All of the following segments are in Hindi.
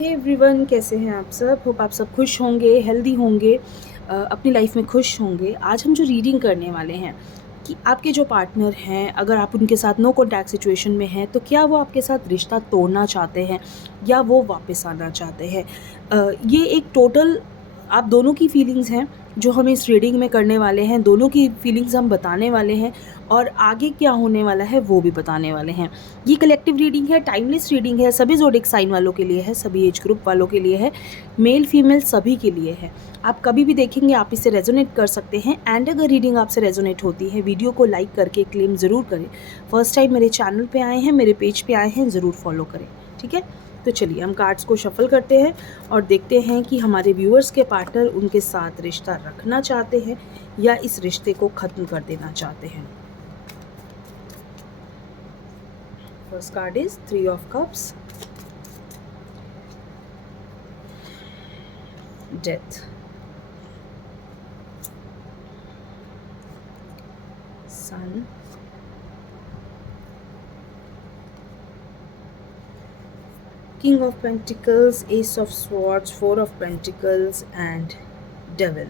हे एवरीवन, कैसे हैं आप सब? होप आप सब खुश होंगे, हेल्दी होंगे, अपनी लाइफ में खुश होंगे। आज हम जो रीडिंग करने वाले हैं कि आपके जो पार्टनर हैं, अगर आप उनके साथ नो कॉन्टैक्ट सिचुएशन में हैं, तो क्या वो आपके साथ रिश्ता तोड़ना चाहते हैं या वो वापस आना चाहते हैं? ये एक टोटल आप दोनों की फीलिंग्स हैं जो हम इस रीडिंग में करने वाले हैं। दोनों की फीलिंग्स हम बताने वाले हैं और आगे क्या होने वाला है वो भी बताने वाले हैं। ये कलेक्टिव रीडिंग है, टाइमलेस रीडिंग है, सभी ज़ोडिएक साइन वालों के लिए है, सभी एज ग्रुप वालों के लिए है, मेल फीमेल सभी के लिए है। आप कभी भी देखेंगे आप इससे रेजोनेट कर सकते हैं। एंड अगर रीडिंग आपसे रेजोनेट होती है, वीडियो को लाइक करके क्लेम ज़रूर करें। फर्स्ट टाइम मेरे चैनल पे आए हैं, मेरे पेज पे आए हैं, ज़रूर फॉलो करें, ठीक है? तो चलिए हम कार्ड्स को शफल करते हैं और देखते हैं कि हमारे व्यूअर्स के पार्टनर उनके साथ रिश्ता रखना चाहते हैं या इस रिश्ते को ख़त्म कर देना चाहते हैं। First card is Three of Cups, Death, Sun, King of Pentacles, Ace of Swords, Four of Pentacles and Devil।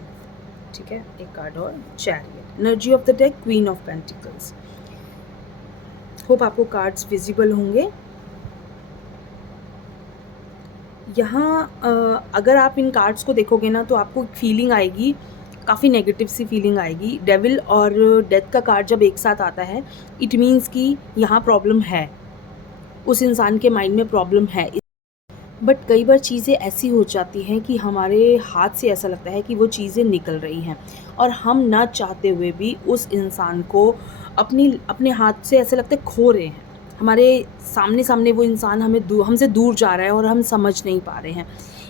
ठीक है, एक कार्ड और Chariot। Energy of the deck, queen of pentacles. Hope आपको कार्ड्स विजिबल होंगे। यहाँ अगर आप इन कार्ड्स को देखोगे ना तो आपको एक फीलिंग आएगी, काफ़ी नेगेटिव सी फीलिंग आएगी। डेविल और डेथ का कार्ड जब एक साथ आता है, इट मीन्स कि यहाँ प्रॉब्लम है, उस इंसान के माइंड में प्रॉब्लम है। बट कई बार चीज़ें ऐसी हो जाती हैं कि हमारे हाथ से ऐसा लगता है कि वो चीज़ें निकल रही हैं और हम ना चाहते हुए भी उस इंसान को अपने हाथ से ऐसा लगता है खो रहे हैं। हमारे सामने सामने वो इंसान हमसे दूर जा रहा है और हम समझ नहीं पा रहे हैं।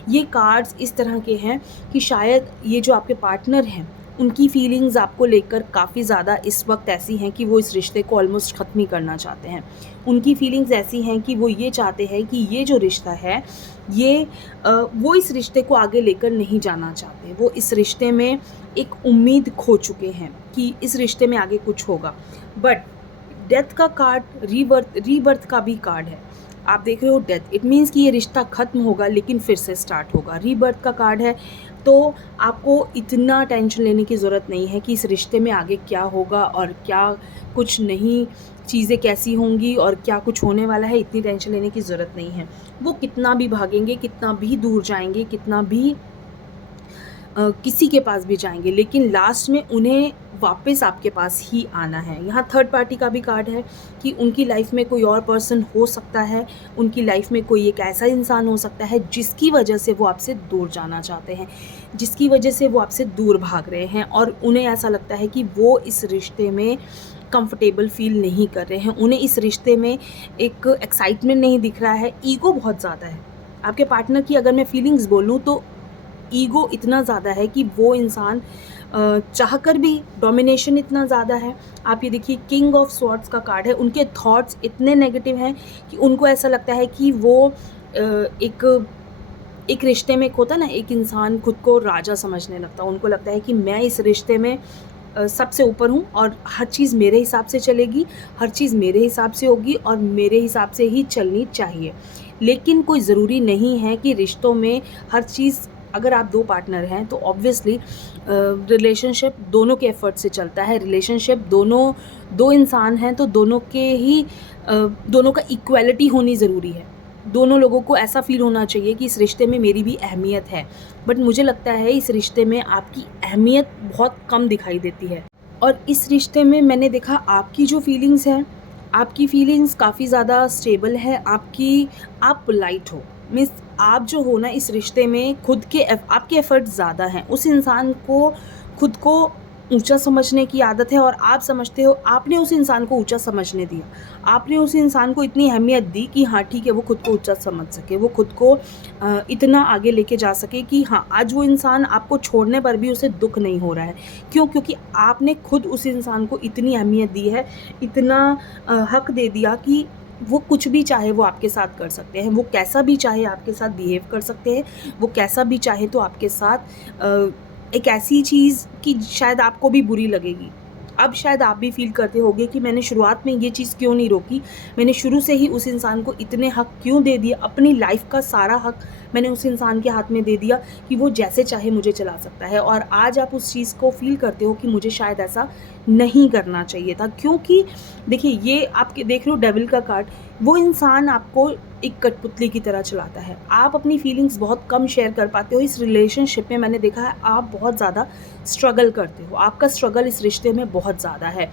ये कार्ड्स इस तरह के हैं कि शायद ये जो आपके पार्टनर हैं उनकी फीलिंग्स आपको लेकर काफ़ी ज़्यादा इस वक्त ऐसी हैं कि वो इस रिश्ते को ऑलमोस्ट ख़त्म ही करना चाहते हैं। उनकी फीलिंग्स ऐसी हैं कि वो ये चाहते हैं कि ये जो रिश्ता है ये वो इस रिश्ते को आगे लेकर नहीं जाना चाहते। वो इस रिश्ते में एक उम्मीद खो चुके हैं कि इस रिश्ते में आगे कुछ होगा। बट डेथ का कार्ड रीबर्थ का भी कार्ड है। आप देख रहे हो डेथ, इट मीन्स कि ये रिश्ता ख़त्म होगा लेकिन फिर से स्टार्ट होगा। रीबर्थ का कार्ड है, तो आपको इतना टेंशन लेने की ज़रूरत नहीं है कि इस रिश्ते में आगे क्या होगा और क्या कुछ नहीं, चीज़ें कैसी होंगी और क्या कुछ होने वाला है। इतनी टेंशन लेने की ज़रूरत नहीं है। वो कितना भी भागेंगे, कितना भी दूर जाएंगे, कितना भी किसी के पास भी जाएंगे, लेकिन लास्ट में उन्हें वापस आपके पास ही आना है। यहाँ थर्ड पार्टी का भी कार्ड है कि उनकी लाइफ में कोई और पर्सन हो सकता है, उनकी लाइफ में कोई एक ऐसा इंसान हो सकता है जिसकी वजह से वो आपसे दूर जाना चाहते हैं, जिसकी वजह से वो आपसे दूर भाग रहे हैं और उन्हें ऐसा लगता है कि वो इस रिश्ते में कंफर्टेबल फील नहीं कर रहे हैं। उन्हें इस रिश्ते में एक एक्साइटमेंट नहीं दिख रहा है। ईगो बहुत ज़्यादा है आपके पार्टनर की। अगर मैं फीलिंग्स बोलूँ तो ईगो इतना ज़्यादा है कि वो इंसान चाहकर भी, डोमिनेशन इतना ज़्यादा है। आप ये देखिए, किंग ऑफ स्वॉर्ड्स का कार्ड है। उनके थॉट्स इतने नेगेटिव हैं कि उनको ऐसा लगता है कि वो एक रिश्ते में एक होता है ना, एक इंसान खुद को राजा समझने लगता है। उनको लगता है कि मैं इस रिश्ते में सबसे ऊपर हूँ और हर चीज़ मेरे हिसाब से चलेगी, हर चीज़ मेरे हिसाब से होगी और मेरे हिसाब से ही चलनी चाहिए। लेकिन कोई ज़रूरी नहीं है कि रिश्तों में हर चीज़, अगर आप दो पार्टनर हैं तो ऑब्वियसली रिलेशनशिप दोनों के एफर्ट से चलता है। रिलेशनशिप दो इंसान हैं तो दोनों का इक्वालिटी होनी ज़रूरी है। दोनों लोगों को ऐसा फील होना चाहिए कि इस रिश्ते में मेरी भी अहमियत है। बट मुझे लगता है इस रिश्ते में आपकी अहमियत बहुत कम दिखाई देती है और इस रिश्ते में मैंने देखा आपकी जो फीलिंग्स हैं, आपकी फीलिंग्स काफ़ी ज़्यादा स्टेबल है। आप पोलाइट हो, मीन्स आप जो हो ना इस रिश्ते में आपके एफर्ट ज़्यादा हैं। उस इंसान को खुद को ऊंचा समझने की आदत है और आप समझते हो आपने उस इंसान को ऊंचा समझने दिया। आपने उस इंसान को इतनी अहमियत दी कि हाँ ठीक है, वो खुद को ऊंचा समझ सके, वो खुद को इतना आगे लेके जा सके कि हाँ आज वो इंसान आपको छोड़ने पर भी उसे दुख नहीं हो रहा है। क्यों? क्योंकि आपने खुद उस इंसान को इतनी अहमियत दी है, इतना हक दे दिया कि वो कुछ भी चाहे वो आपके साथ कर सकते हैं। वो कैसा भी चाहे आपके साथ बिहेव कर सकते हैं। वो कैसा भी चाहे तो आपके साथ एक ऐसी चीज़ कि शायद आपको भी बुरी लगेगी, अब शायद आप भी फील करते होगे कि मैंने शुरुआत में ये चीज़ क्यों नहीं रोकी, मैंने शुरू से ही उस इंसान को इतने हक क्यों दे दिए, अपनी लाइफ का सारा हक मैंने उस इंसान के हाथ में दे दिया कि वो जैसे चाहे मुझे चला सकता है। और आज आप उस चीज़ को फील करते हो कि मुझे शायद ऐसा नहीं करना चाहिए था, क्योंकि देखिए ये आपके देख लो डेविल का कार्ड, वो इंसान आपको एक कठपुतली की तरह चलाता है। आप अपनी फीलिंग्स बहुत कम शेयर कर पाते हो। इस रिलेशनशिप में मैंने देखा है आप बहुत ज़्यादा स्ट्रगल करते हो, आपका स्ट्रगल इस रिश्ते में बहुत ज़्यादा है।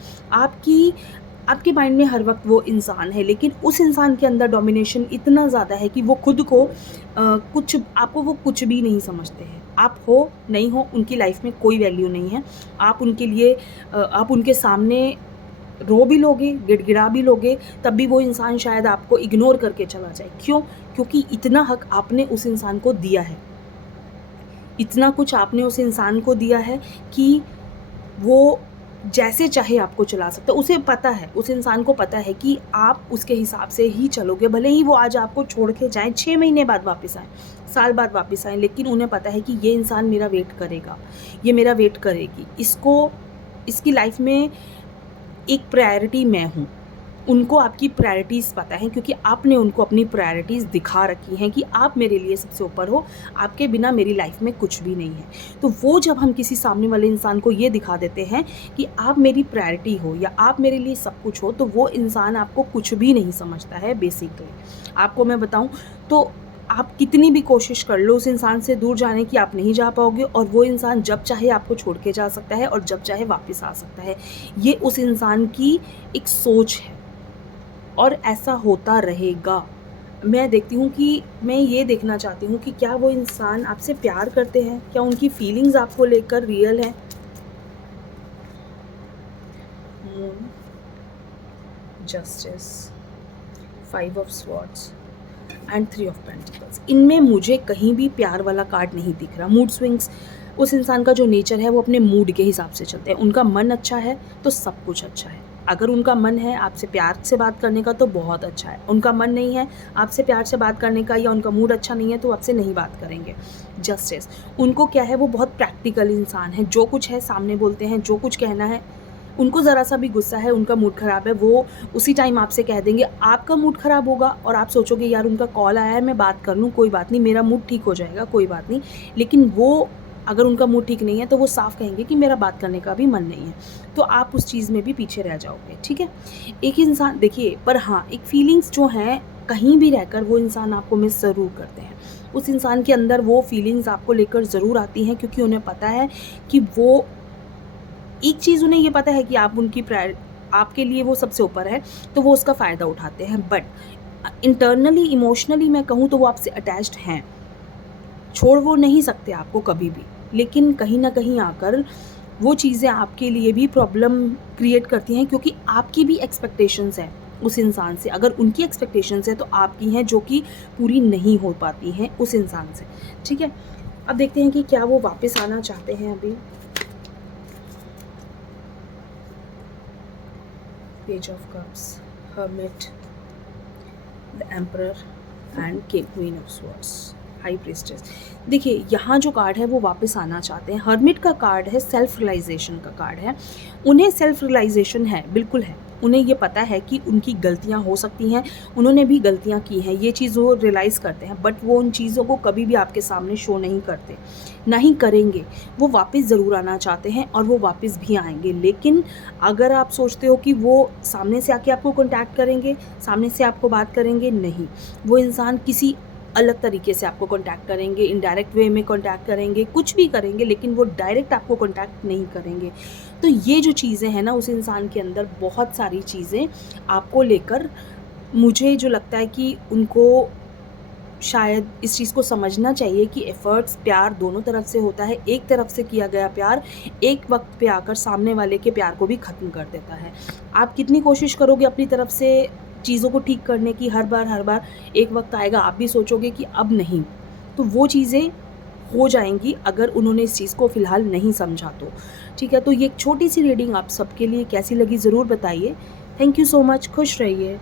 आपके माइंड में हर वक्त वो इंसान है, लेकिन उस इंसान के अंदर डोमिनेशन इतना ज़्यादा है कि वो खुद को वो कुछ भी नहीं समझते हैं। आप हो नहीं हो उनकी लाइफ में कोई वैल्यू नहीं है। आप उनके लिए आप उनके सामने रो भी लोगे, गिड़गिड़ा भी लोगे, तब भी वो इंसान शायद आपको इग्नोर करके चला जाए। क्यों? क्योंकि इतना हक आपने उस इंसान को दिया है, इतना कुछ आपने उस इंसान को दिया है कि वो जैसे चाहे आपको चला सकता है। उसे पता है, उस इंसान को पता है कि आप उसके हिसाब से ही चलोगे, भले ही वो आज आपको छोड़ के जाएँ, 6 महीने बाद वापस आएँ, साल बाद वापस आएँ, लेकिन उन्हें पता है कि ये इंसान मेरा वेट करेगा, ये मेरा वेट करेगी, इसकी लाइफ में एक प्रायोरिटी मैं हूँ। उनको आपकी प्रायोरिटीज़ पता है, क्योंकि आपने उनको अपनी प्रायोरिटीज़ दिखा रखी हैं कि आप मेरे लिए सबसे ऊपर हो, आपके बिना मेरी लाइफ में कुछ भी नहीं है। तो वो जब हम किसी सामने वाले इंसान को ये दिखा देते हैं कि आप मेरी प्रायोरिटी हो या आप मेरे लिए सब कुछ हो, तो वो इंसान आपको कुछ भी नहीं समझता है बेसिकली। आपको मैं बताऊँ तो आप कितनी भी कोशिश कर लो उस इंसान से दूर जाने की, आप नहीं जा पाओगे, और वो इंसान जब चाहे आपको छोड़ के जा सकता है और जब चाहे वापस आ सकता है। ये उस इंसान की एक सोच है और ऐसा होता रहेगा। मैं देखती हूँ कि मैं ये देखना चाहती हूँ कि क्या वो इंसान आपसे प्यार करते हैं, क्या उनकी फीलिंग्स आपको लेकर रियल हैं। Moon, justice, 5 of swords and 3 of pentacles. इनमें मुझे कहीं भी प्यार वाला कार्ड नहीं दिख रहा। मूड स्विंग्स, उस इंसान का जो नेचर है वो अपने मूड के हिसाब से चलते हैं। उनका मन अच्छा है तो सब कुछ अच्छा है। अगर उनका मन है आपसे प्यार से बात करने का तो बहुत अच्छा है। उनका मन नहीं है आपसे प्यार से बात करने का, या उनका मूड अच्छा नहीं है तो आपसे नहीं बात करेंगे। जस्टिस, उनको क्या है, वो बहुत प्रैक्टिकल इंसान है, जो कुछ है सामने बोलते हैं, जो कुछ कहना है। उनको ज़रा सा भी गुस्सा है, उनका मूड ख़राब है, वो उसी टाइम आपसे कह देंगे। आपका मूड ख़राब होगा और आप सोचोगे यार उनका कॉल आया है, मैं बात कर लूँ, कोई बात नहीं, मेरा मूड ठीक हो जाएगा, कोई बात नहीं। लेकिन वो अगर उनका मूड ठीक नहीं है तो वो साफ कहेंगे कि मेरा बात करने का भी मन नहीं है। तो आप उस चीज़ में भी पीछे रह जाओगे, ठीक है। एक इंसान देखिए, पर हाँ एक फीलिंग्स जो हैं कहीं भी रहकर वो इंसान आपको मिस ज़रूर करते हैं। उस इंसान के अंदर वो फीलिंग्स आपको लेकर ज़रूर आती हैं, क्योंकि उन्हें पता है कि वो एक चीज़, उन्हें ये पता है कि आप उनकी आपके लिए वो सबसे ऊपर है, तो वो उसका फ़ायदा उठाते हैं। बट इंटरनली इमोशनली मैं कहूँ तो वो आपसे अटैच्ड हैं, छोड़ वो नहीं सकते आपको कभी भी। लेकिन कहीं ना कहीं आकर वो चीज़ें आपके लिए भी प्रॉब्लम क्रिएट करती हैं, क्योंकि आपकी भी एक्सपेक्टेशंस हैं उस इंसान से। अगर उनकी एक्सपेक्टेशंस है तो आपकी हैं, जो कि पूरी नहीं हो पाती हैं उस इंसान से, ठीक है। अब देखते हैं कि क्या वो वापस आना चाहते हैं। अभी page of cups, hermit, the emperor and queen of swords, high priestess. देखिए यहाँ जो कार्ड है वो वापस आना चाहते हैं। हर्मिट का कार्ड है, सेल्फ रियलाइजेशन का कार्ड है। उन्हें सेल्फ रियलाइजेशन है, बिल्कुल है। उन्हें ये पता है कि उनकी गलतियाँ हो सकती हैं, उन्होंने भी गलतियाँ की हैं, ये चीज़ वो रियलाइज़ करते हैं। बट वो उन चीज़ों को कभी भी आपके सामने शो नहीं करते, ना ही करेंगे। वो वापस ज़रूर आना चाहते हैं और वो वापस भी आएंगे। लेकिन अगर आप सोचते हो कि वो सामने से आके आपको कॉन्टैक्ट करेंगे, सामने से आपको बात करेंगे, नहीं। वो इंसान किसी अलग तरीके से आपको कांटेक्ट करेंगे, इनडायरेक्ट वे में कांटेक्ट करेंगे, कुछ भी करेंगे, लेकिन वो डायरेक्ट आपको कांटेक्ट नहीं करेंगे। तो ये जो चीज़ें हैं ना, उस इंसान के अंदर बहुत सारी चीज़ें आपको लेकर, मुझे जो लगता है कि उनको शायद इस चीज़ को समझना चाहिए कि एफ़र्ट्स, प्यार दोनों तरफ से होता है। एक तरफ से किया गया प्यार एक वक्त पे आकर सामने वाले के प्यार को भी ख़त्म कर देता है। आप कितनी कोशिश करोगे अपनी तरफ से चीज़ों को ठीक करने की, हर बार एक वक्त आएगा आप भी सोचोगे कि अब नहीं, तो वो चीज़ें हो जाएंगी अगर उन्होंने इस चीज़ को फ़िलहाल नहीं समझा तो, ठीक है। तो ये एक छोटी सी रीडिंग आप सबके लिए कैसी लगी ज़रूर बताइए। थैंक यू सो मच, खुश रहिए।